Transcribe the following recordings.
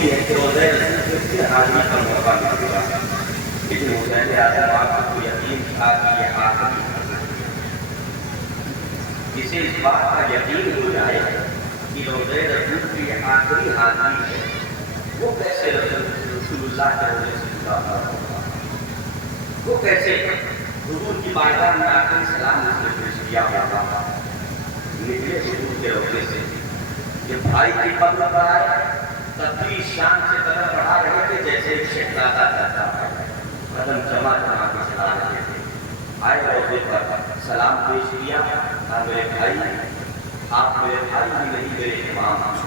ہوتی ہے کہ روزہ رسول سے حاضری کا موقع ملے گا، لیکن حسین اعظم آپ کو یقین تھا کہ یہ آخری جسے اس بات کا یقین ہو جائے کہ روزہ رسول کی یہ آخری حاضری ہے، وہ کیسے رسول اللہ کے روزے سے جدا ہوگا، وہ کیسے حضور کی بارگاہ میں آخری سلام اس نے پیش کیا ہوگا۔ نکلے حضور کے روزے سے، جب بھائی کی قبر پر آئے تب بھی شان سے قدم بڑھا رہے تھے جیسے ایک شہزادہ کرتا ہے، قدم جمع جمع کے چلا رہے تھے۔ آئے روزے پر سلام پیش کیا، کہا میرے بھائی، آپ میرے بھائی بھی نہیں، میرے امام،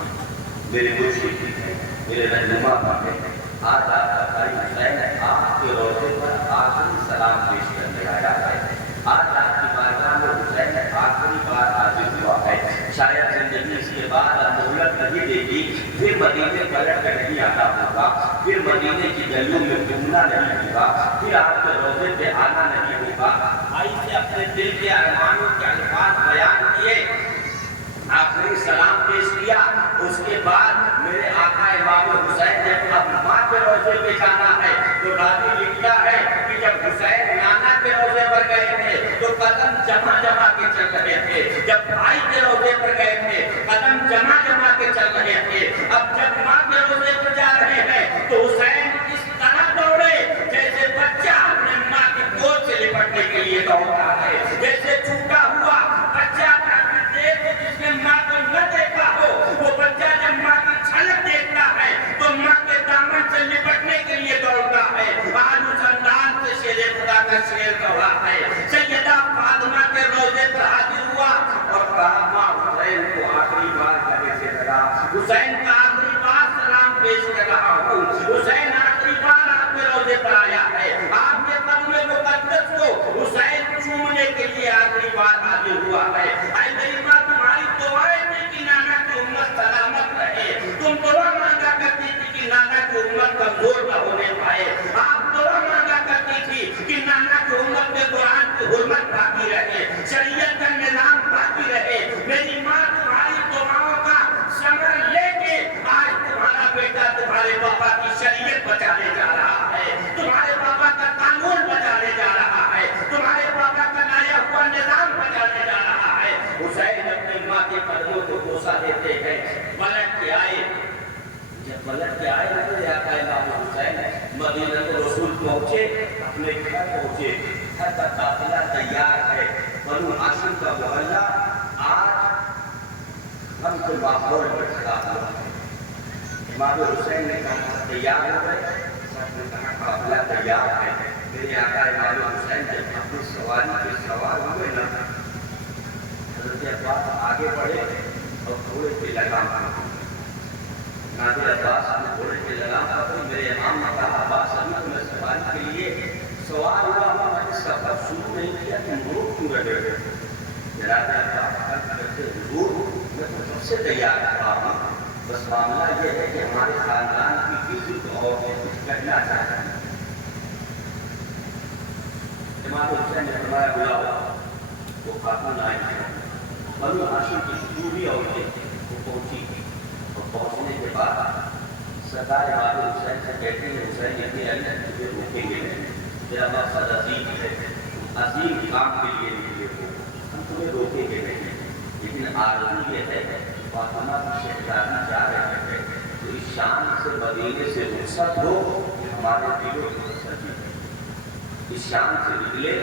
میرے مرشد ہیں، میرے رہنما ہیں۔ آج آپ کا بھائی حسین آپ کے روزے پر آخری سلام پیش کرنے آیا ہے، آج آپ کی بارگاہ میں حسین آخری بار حاضر ہوا ہے۔ شاید زندگی اس کے بعد اب مہلت نہیں دے گی، پھر مدینے پلٹ کر نہیں آنا ہوگا، پھر مدینے کی گلیوں میں گھومنا نہیں ہوگا، پھر آپ کے روزے پہ آنا نہیں ہوگا۔ بھائی سے اپنے دل کے ارمانوں کے الفاظ بیان کیے، آخری سلام پیش کیا، اس کے بعد میرے آقا امام حسین نے اب ماں کے روزے پہ جانا ہے تو راوی لکھتا ہے کہ جب حسین نانا کے روزے پر گئے تھے تو قدم جمع جمع کے چل رہے تھے، جب بھائی کے روزے پر گئے تھے قدم جمع جمع کے چل رہے تھے، اب جب ماں کے روزے پر جا رہے ہیں تو حسین اس طرح دوڑے جیسے بچہ اپنے ماں کی گود سے لپٹنے کے لیے دوڑتا ہے، جیسے چھوٹا ہوا بچہ جس نے ماں کو نہ دیکھا ہو، وہ بچہ جب ماں کی جھلک دیکھتا ہے تو ماں کے دامن سے لپٹنے کے لیے دوڑتا ہے۔ آج اس انداز سے شیر خدا کا شعر کہا ہے، سیدہ فاطمہ کے روزے پر حاضر ہوا اور کہا ماں حسین کو آخری بار گلے سے لگا، حسین کا آخری بار سلام پیش کر رہا ہوں، حسین آخری بار آپ کے روزے پر آیا ہے، آپ کے قدم مقدس کو حسین چومنے کے لیے آخری بار حاضر ہوا ہے۔ اے میری ماں، تمہاری دعائیں تھی کہ نانا کی امت سلامت رہے، تم دعا مانگا کرتی تھی کہ نانا کی امت کمزور نہ ہونے پائے، آپ دعا مانگا کرتی تھی کہ نانا کی امت میں قرآن کی حرمت باقی رہے، شریعت کا نظام باقی رہے۔ میری ماں، تمہاری دعاؤں کا ثمر لے کے آج تمہارا بیٹا تمہارے پاپا کی شریعت بچانے جا رہا ہے، تمہارے پاپا کا قانون بچانے جا رہا ہے، تمہارے پاپا کا لایا ہوا نظام بچانے جا رہا ہے۔ حسین اپنی ماں کے قدموں کو بوسہ دیتے ہیں، پلٹ کے آئے، جب پلٹ کے آئے تو آقا امام حسین مدینہ رسول پہنچے، اپنے گھر پہنچے، گھر کا قافلہ تیار ہے، بنو ہاشم کا محلہ آج ہم کے ماحول میں کھڑا ہوا ہے۔ امام حسین نے کہا تیار ہو گئے، سب نے کہا قافلہ تیار ہے۔ میرے آقا امام حسین جب اپنی سواری پہ سوار ہوئے نا، حضرت عباس آگے بڑھے اور گھوڑے پہ لگام پکڑی، نادر عباس نے گھوڑے پہ لگام پکڑی۔ میرے امام نے کہا عباس ابھی تو میں سواری کے لیے سوار ہوا ہوں، میں نے سفر شروع نہیں کیا، تم روک کیوں رہے ہو؟ جناب عباس کہتے حضور میں تو سب سے تیار رہا ہوں، بس معاملہ یہ ہے کہ ہمارے خاندان کی عزت اور کچھ کہنا چاہتا ہے۔ امام حسین نے فرمایا بلاؤ، وہ خاتون آئی ہے، بنو ہاشم کی پوری عورتیں وہ پہنچی، اور پہنچنے کے بعد سردار امام حسین سے کہتے ہیں حسین اتنی اہمیت تجھے روکیں گے نہیں، تیرا مقصد عظیم ہے، عظیم کام کے لیے نکلے ہو، ہم تمہیں روکیں گے نہیں، لیکن آرزو یہ ہے فاطمہ کی شہزادی جا رہے ہیں تو اس شان سے مدینے سے رخصت ہو کہ ہمارے دلوں کو تسلی رہے، اس شان سے نکلے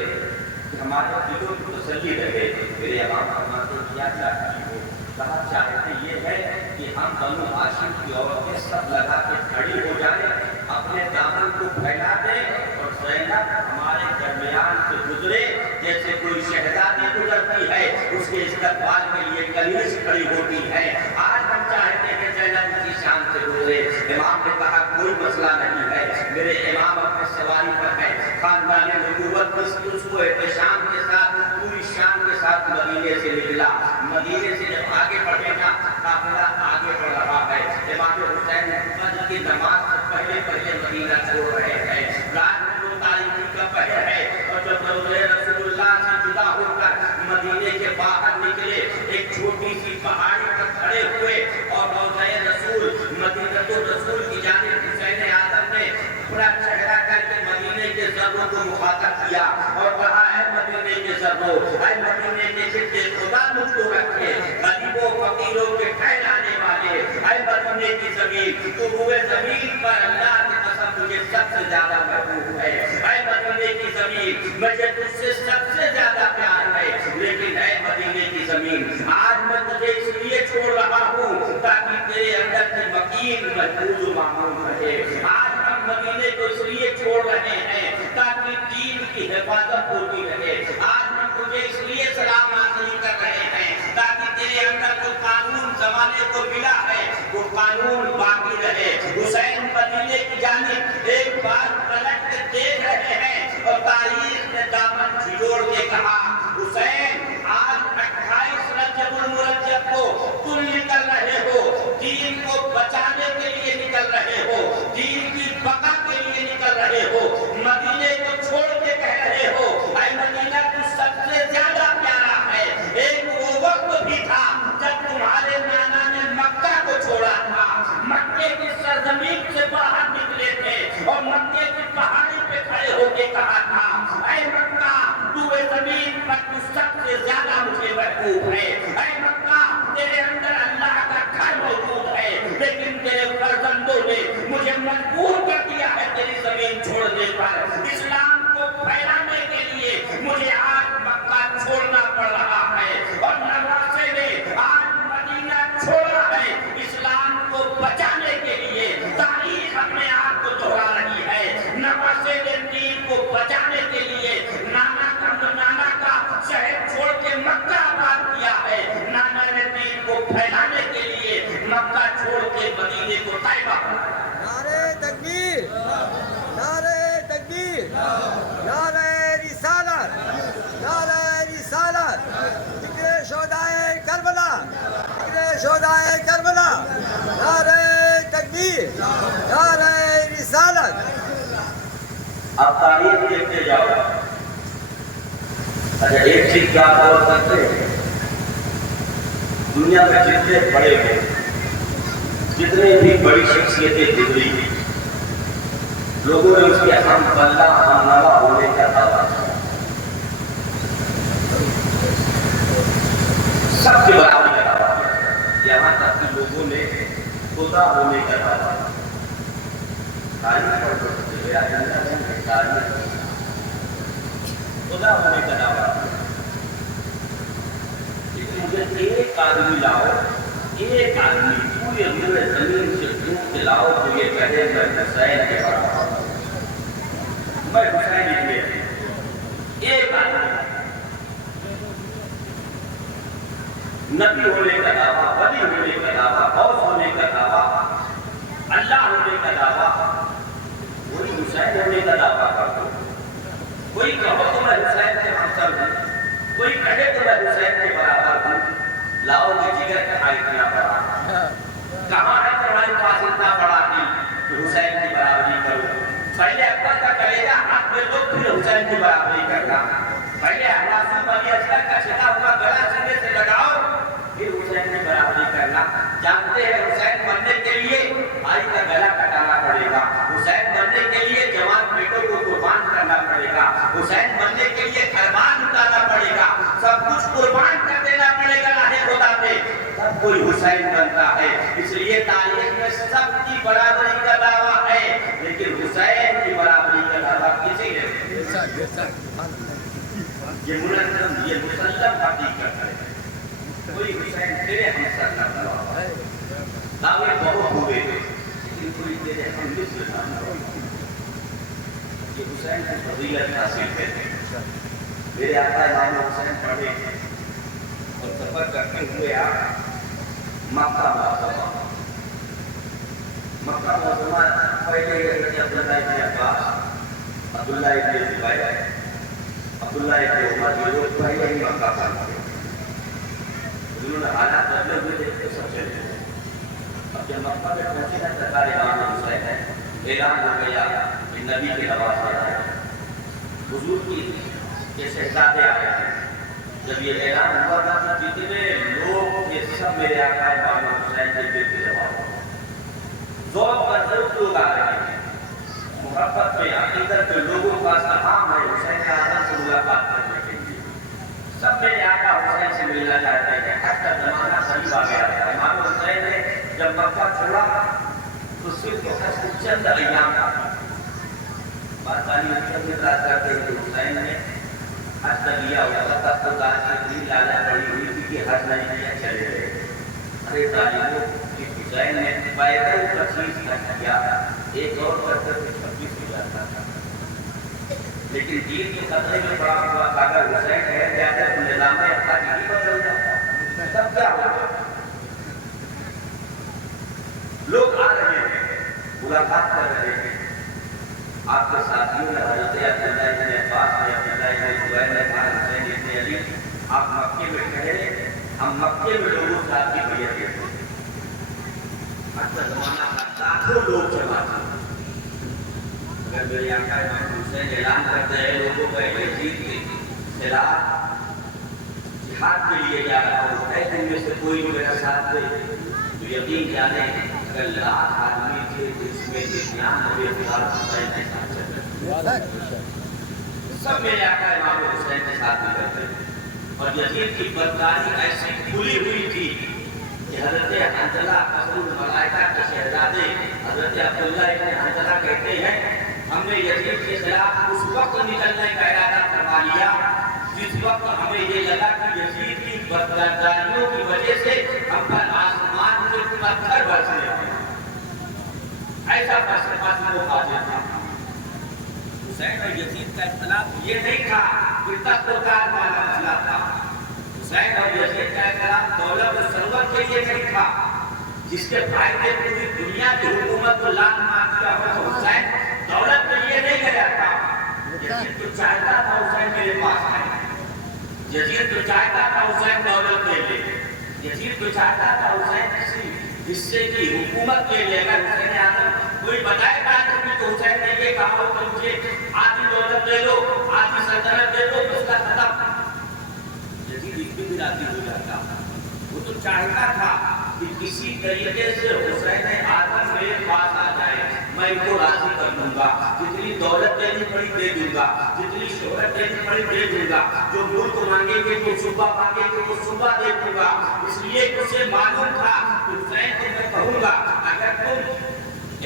کہ ہمارے دلوں کو تسلی رہے۔ میرے امام فرماتے کیا چاہتی ہو؟ کہا چاہتے یہ ہے کہ ہم بنو ہاشم کی عورتیں سب لگا کے کھڑی ہو جائیں، اپنے دامن کو پھیلا دیں اور زینب ہمارے درمیان سے گزرے جیسے کوئی شہزادی گزرتی ہے، اس کے استقبال کے لیے کنیز کھڑی ہوتی ہے۔ آج ہم چاہتے ہیں کہ زینب اسی شان سے گزرے۔ امام نے کہا کوئی مسئلہ نہیں ہے، میرے امام اپنے سواری پر ہے، خاندان نبوت اس کو احتشام کے ساتھ پوری شان کے ساتھ مدینے سے نکلا۔ مدینے سے جب آگے بڑھے گا قافلہ آگے بڑھ رہا ہے، امام حسین فجر کی نماز سے پہلے پہلے مدینہ چھوڑ رہے ہیں، رات میں 2 تاریخی کا پہر ہے، اور جب روضہ رسول اللہ سے جدا ہو کر مدینے کے باہر نکلے، ایک چھوٹی سی پہاڑی پر کھڑے ہوئے اور روضہ رسول مدینہ رسول کی زمین، تو روئے زمین پر اللہ کی قسم مجھے سب سے زیادہ محبوب ہے۔ اے مدینے کی زمین مجھے تجھ سے سب سے زیادہ پیار ہے، لیکن اے مدینے کی زمین آج میں تجھے اس لیے چھوڑ رہا ہوں تاکہ تیرے اندر کی مکین محفوظ و معمول رہے۔ آج ہم مدینے کو اس لیے چھوڑ رہے ہیں تاکہ دین کی حفاظت ہوتی رہے۔ آج ہم تجھے اس لیے سلام حاصل کر رہے ہیں تاکہ تیرے اندر جو قانون زمانے کو ملا ہے وہ قانون باقی رہے۔ حسین مدینے کی جانب ایک بار پلٹ کے دیکھ رہے ہیں اور تاریخ نے دامن جھجوڑ کے کہا حسین آج 28 رجب المرجب کو تم نکل رہے ہو، دین کو بچانے کے لیے نکل رہے ہو، دین کی بقا کے لیے نکل رہے ہو، مدینے کو چھوڑ کے کہہ رہے ہو اے مدینہ تو سب سے زیادہ پیارا ہے۔ ایک وہ وقت بھی تھا جب تمہارے نانا نے مکہ کو چھوڑا تھا، مکے کی سرزمین سے باہر نکلے تھے اور مکے کی پہاڑی پہ کھڑے ہو کے کہا تھا اے مکہ تو اے زمین پر تو سب سے زیادہ مجھے محبوب ہے، اے مکہ تیرے اندر اللہ کا گھر موجود ہے، لیکن تیرے فرزندوں نے مجھے مجبور کر دیا ہے تیری زمین چھوڑنے پر۔ اسلام کو پھیلانے کے لیے مجھے آج مکہ چھوڑنا پڑ رہا ہے اور نواسے نے آج مدینہ چھوڑا ہے اسلام کو بچانے کے لیے۔ تاریخ اپنے آپ کو دہرا رہی ہے، نواسے نے دین کو بچانے کے لیے نانا کا شہر چھوڑ کے مکہ آباد کیا ہے، نانا نے دین کو پھیلانے کے لیے مکہ چھوڑ کے مدینے کو طیبہ بنایا۔ نعرہ تکبیر، نعرہ تکبیر، نعرہ رسالت، نعرہ رسالت، ذکر شہدائے کربلا، ذکر شہدائے کربلا، نعرہ تکبیر، نعرہ رسالت۔ آپ تاریخ دیکھتے جاؤ، اچھا ایک چیز کیا غور کرتے ہیں، دنیا میں جتنے بڑے ہیں، جتنے بھی بڑی شخصیتیں گزری ہیں، لوگوں نے اس کے ہم بندہ ہم نوا ہونے کا دعویٰ کیا، سب کے برابری کا دعویٰ کیا، یہاں تک کہ لوگوں نے خدا ہونے کا دعویٰ کیا۔ تاریخ پڑھ سکتے میرا جنتا ہے تاریخ خدا ہونے کا دعویٰ کیا، لیکن مجھے ایک آدمی لاؤ، ایک آدمی پورے روئے زمین سے ڈھونڈ کے لاؤ تو یہ کہے میں حسین کے برابر ہوں، میں حسین ہی میں ایک آدمی نبی ہونے کا دعویٰ، ولی ہونے کا دعویٰ، غوث ہونے کا دعویٰ، اللہ ہونے کا دعویٰ، وہی حسین ہونے کا دعویٰ کرتا ہوں۔ کوئی کہو تو میں حسین کے ہمسر ہوں، کوئی کہے تو میں حسین کے برابر ہوں، لاؤ گے جگر کہاں اتنا بڑا، کہاں ہے تمہارے پاس اتنا بڑا دل کہ حسین کی برابری کرو؟ پہلے اکبر کا کلیجہ ہاتھ میں لو پھر حسین کی برابری کرنا، پہلے معصوم علی اصغر کا چھٹا ہوا گلا سینے سے لگاؤ پھر حسین کی برابری کرنا۔ جانتے ہیں حسین بننے کے لیے بھائی کا گلا کٹانا پڑے گا، حسین بننے کے لیے جوان بیٹوں کو قربان کرنا پڑے گا، حسین بننے کے لیے قربان اتارنا پڑے گا، سب کچھ قربان کر دینا پڑے گا راہ خدا پہ، تب کوئی حسین بنتا ہے۔ اس لیے تاریخ میں سب کی برابری کا دعویٰ ہے، لیکن حسین کی برابری کا دعویٰ کسی نے نہیں۔ یہ منظم، یہ مسلم حقیقت ہے، کوئی حسین تیرے ہمسر نہ بنا، دعوے بہت ہوئے لیکن کوئی تیرے ہم مثل نہ بنا۔ یہ حسین کی فضیلت حاصل ہے۔ میرے آقا امام حسین پڑھے اور سفر کرتے ہوئے آپ مکہ معظمہ، مکہ معظمہ پہلے حضرت عبداللہ ابن عباس، عبداللہ ابن زبیر، عبداللہ ابن عمر، یہ لوگ پہلے ہی مکہ پہنچے، انہوں نے حالات بدلے ہوئے دیکھ کے سب چلے گئے۔ اب جب مکہ میں پہنچے نا سرکار امام حسین ہے، اعلان ہو گیا کہ نبی کے نواسے آئے، حضور کے شہزادے آئے ہیں۔ جب یہ اعلان ہوا تھا تو جتنے لوگ یہ سب میرے آقا امام حسین کے دل کے جواب ہو، ذوق پر ضرور لوگ آ رہے ہیں، محبت میں عقیدت میں لوگوں کا سلام ہے حسین اعظم سے ملاقات کرنے کے لیے، سب میرے آقا حسین سے ملنا چاہتے ہیں۔ حج کا زمانہ قریب آ گیا تھا، امام حسین نے جب مکہ چھوڑا تو صرف حج کو چند ایام بات کرتے ہیں حسین نے حج کر لیا ہوگا تب تو داخل لالا پڑی ہوئی تھی کہ حج نہیں کیا چلے گئے. ارے تعلیموں حسین نے پیدل 25 حج کیا, ایک اور کرتے 26 ہو جاتا تھا. لیکن دین کے خطرے میں پڑا ہوا اگر حسین ٹھہر جاتا تو نظام حج ہی بدل جاتا. تب کیا ہوگا؟ لوگ آ رہے ہیں, ملاقات کر رہے ہیں. آپ کے ساتھیوں نے حضرت عبداللہ ابن عباس نے, عبداللہ ابن زبیر نے, حسین ابن علی, آپ مکے میں ٹھہرے, ہم مکے میں لوگوں سے آپ کی بیعت لیتے ہیں. اچھا زمانہ کا لاکھوں لوگ جمع تھے. اگر میرے آقا امام حسین اعلان کرتے ہیں لوگوں کو یزید کے خلاف جہاد کے لیے جا رہا ہوں, اے تم میں سے کوئی میرا ساتھ دے, تو یقین جانے اگر لاکھ آدمی تھے تو اس میں 99 حسین کے ساتھ چل رہے, سب میرے آقا امام حسین کے ساتھ بھی کرتے ہیں. اور یزید کی بدکاری ایسی کھلی ہوئی تھی کہ حضرت حنظلہ قصر الملائکہ کے شہزادے حضرت عبداللہ ابن حنظلہ کہتے ہیں ہم نے یزید کے خلاف اس وقت نکلنے کا ارادہ کروا لیا جس وقت ہمیں یہ لگا کہ یزید کی بدکاریوں کی وجہ سے ہم پر آسمان سے پتھر برسنے لگے. ایسا وہ حاضر تھا. حسین اور یزید کا اختلاف یہ نہیں تھا کہ تخت و تاج والا مسئلہ تھا. حسین اور یزید کا اختلاف دولت و ثروت کے لیے نہیں تھا. جس کے فائدے پوری دنیا کی حکومت کو لان مار دیا ہوا تو حسین دولت کے لیے نہیں گیا تھا. یزید تو چاہتا تھا حسین میرے پاس آئے, یزید تو چاہتا تھا حسین دولت لے لے, یزید تو چاہتا تھا حسین کسی حصے کی حکومت لے لے. اگر حسین اعظم کوئی بتائے گا تو حسین نے یہ کہا ہو کہ مجھے آدھی دولت دے دو, آدھی سلطنت دے دو, اس کا ختم. یزید اس پہ بھی راضی ہو جاتا. وہ تو چاہتا تھا کہ کسی طریقے سے حسین اعظم میرے پاس آ جائے, میں ان کو راضی کر دوں گا, جتنی دولت دینی پڑی دے دوں گا, جتنی شہرت دینی پڑی دے دوں گا, جو ملک مانگیں گے جو صوبہ مانگیں گے وہ صوبہ دے دوں گا. اس لیے اسے معلوم تھا حسین کو میں کہوں گا اگر تم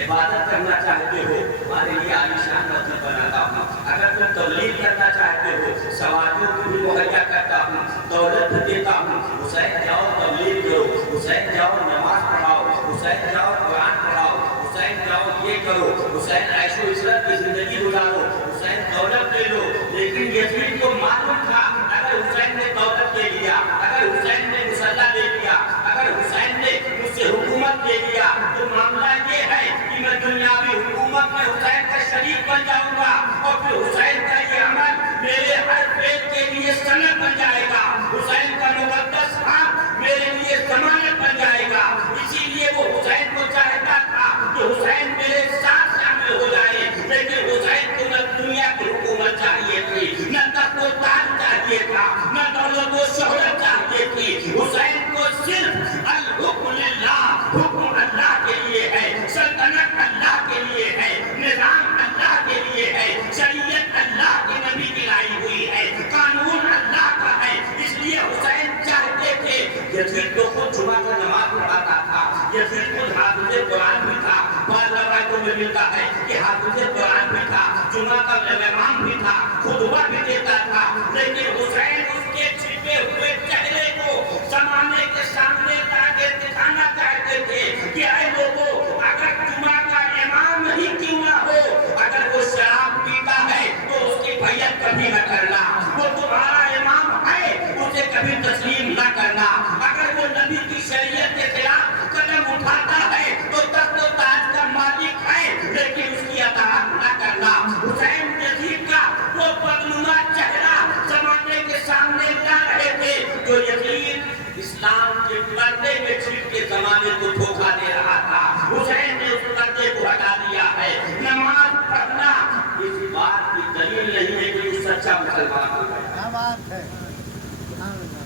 عبادت کرنا چاہتے ہو ہمارے لیے عالیشان مسجد بناتا ہوں, اگر تم تبلیغ کرنا چاہتے ہو سوادیوں کو بھی مہیا کرتا ہوں, دولت بھی دیتا ہوں. حسین جاؤ تبلیغ کرو, حسین جاؤ نماز پڑھاؤ, حسین جاؤ قرآن پڑھاؤ, حسین جاؤ یہ کرو, حسین عیش و عشرت کی زندگی گزارو, حسین دولت لے لو. لیکن یزید کو معلوم تھا اگر حسین نے دولت لے لیا, اگر حسین نے مسلح لے لیا, اگر حسین نے مجھ سے حکومت لے لیا تو معاملہ یہ ہے کہ میں دنیاوی حکومت میں حسین کا شریک بن جاؤں گا اور پھر حسین کا یہ عمل میرے ہر فیل کے لیے سند بن جائے گا, حسین کا مقدس حق میرے لیے ضمانت بن جائے گا. اسی لیے وہ حسین کو چاہتا تھا کہ حسین میرے ساتھ شامل ہو جائے. لیکن حسین کو نہ دنیا کی حکومت چاہیے تھی, نہ تخت و تاج چاہیے تھا, نہ دولت و شہرت چاہیے تھی. حسین کو صرف الحکم للہ, حکم اللہ کے لیے ہے, سلطنت اللہ کے لیے ہے, نظام اللہ کے لیے ہے, شریعت اللہ کے نبی کی لائی ہوئی ہے, قانون اللہ کا ہے. اس لیے حسین چاہتے تھے. یزید کو خود جمعہ کا نماز پڑھاتا تھا, یزید خود حافظ قرآن بھی تھا, بعض روایتوں میں ملتا ہے کہ حافظ قرآن بھی تھا, جمعہ کا امام بھی تھا, خطبہ بھی دیتا تھا. لیکن حسین اس کے چھپے ہوئے چہرے کو زمانے کے سامنے لا کے دکھانا چاہتے تھے کہ اے لوگوں اگر جمعہ کا امام ہی کیوں نہ ہو, اگر وہ شراب پیتا ہے تو اس کی بیعت کبھی نہ کرنا, وہ تمہارا امام ہے اسے کبھی تسلیم نہ کرنا. اگر وہ نبی کی شریعت کے خلاف قدم اٹھاتا ہے تو تخت و تاج کا مالک ہے لیکن اس کی اطاعت نہ کرنا. حسین یزید کا وہ بدنما چہرہ زمانے کے سامنے لا رہے تھے جو یزید اسلام کے پردے میں چھپ کے زمانے کو دھوکہ دے رہا تھا. حسین نے اس پردے کو ہٹا دیا ہے. نماز پڑھنا اس بات کی دلیل نہیں ہے کہ وہ سچا مسلمان ہو گیا,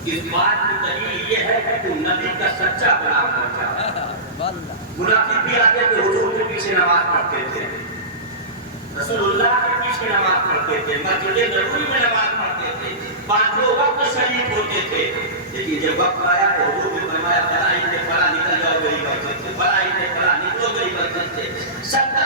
اس بات کی دلیل یہ ہے کہ وہ نبی کا سچا غلام ہو گیا. منافق بھی آتے تھے حضور کے پیچھے نماز پڑھتے تھے, رسول اللہ کے پیچھے نماز پڑھتے تھے, مسجد نبوی میں نماز پڑھتے تھے, پانچوں وقت شریک ہوتے تھے. لیکن جب وقت آیا تو حضور نے فرمایا فلاں سے فلاں نکل جاؤ میری مسجد سے, فلاں سے فلاں نکلو میری مسجد سے. 70